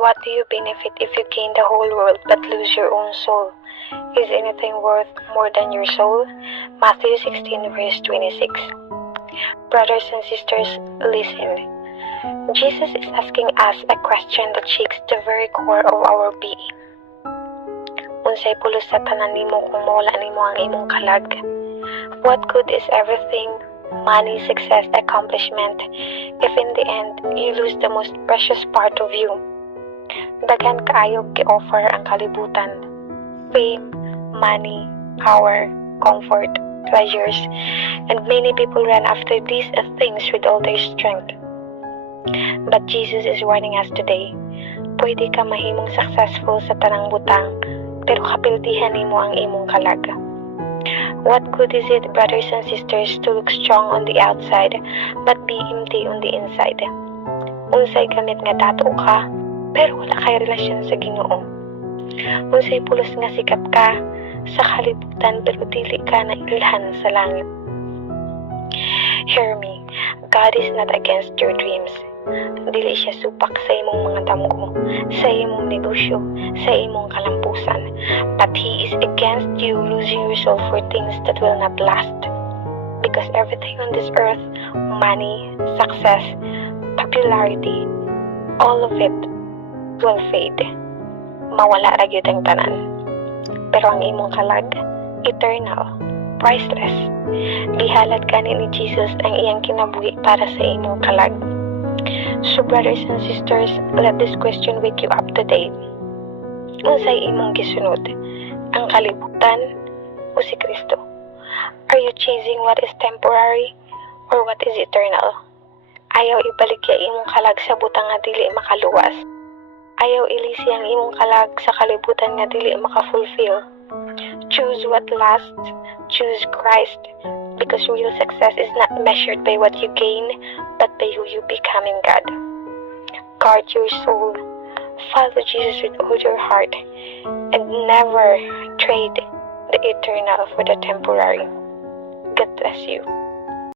what do you benefit if you gain the whole world but lose your own soul? Is anything worth more than your soul? Matthew 16 verse 26. Brothers and sisters, listen. Jesus is asking us a question that shakes the very core of our being. Unsay pulos sa tanan nimo kung mawala nimo ang imong kalag? What good is everything, money, success, accomplishment, if in the end you lose the most precious part of you? Daghan kaayo gi-offer ang kalibutan. Fame, money, power, comfort, pleasures, and many people run after these things with all their strength. But Jesus is warning us today. Pwede ka mahimong successful sa tanang butang, pero kapiltihan nimo ang imong kalag. What good is it, brothers and sisters, to look strong on the outside, but be empty on the inside? Unsay gamit nga dato ka, pero wala kay relasyon sa Ginoo. Unsay pulos nga sikat ka sa kalibutan, pero dili ka na ilhan sa langit. Hear me, God is not against your dreams. Dili siya supak sa imong mga damgo, sa imong negosyo, sa imong kalampusan. But He is against you losing yourself for things that will not last. Because everything on this earth, money, success, popularity, all of it will fade. Mawala ra gyud ang tanan. Pero ang imong kalag, eternal, priceless. Gihalad kani ni Jesus ang iyang kinabuhi para sa imong kalag. So brothers and sisters, let this question wake you up today. Unsay imong gisunod? Ang kalibutan o si Kristo? Are you chasing what is temporary or what is eternal? Ayaw ibalik ya imong kalag sa butang nga dili makaluwas. Ayaw ilisi ang imong kalag sa kalibutan nga dili makafulfill. Choose what lasts. Choose Christ. Because real success is not measured by what you gain, but by who you become in God. Guard your soul. Follow Jesus with all your heart. And never trade the eternal for the temporary. God bless you.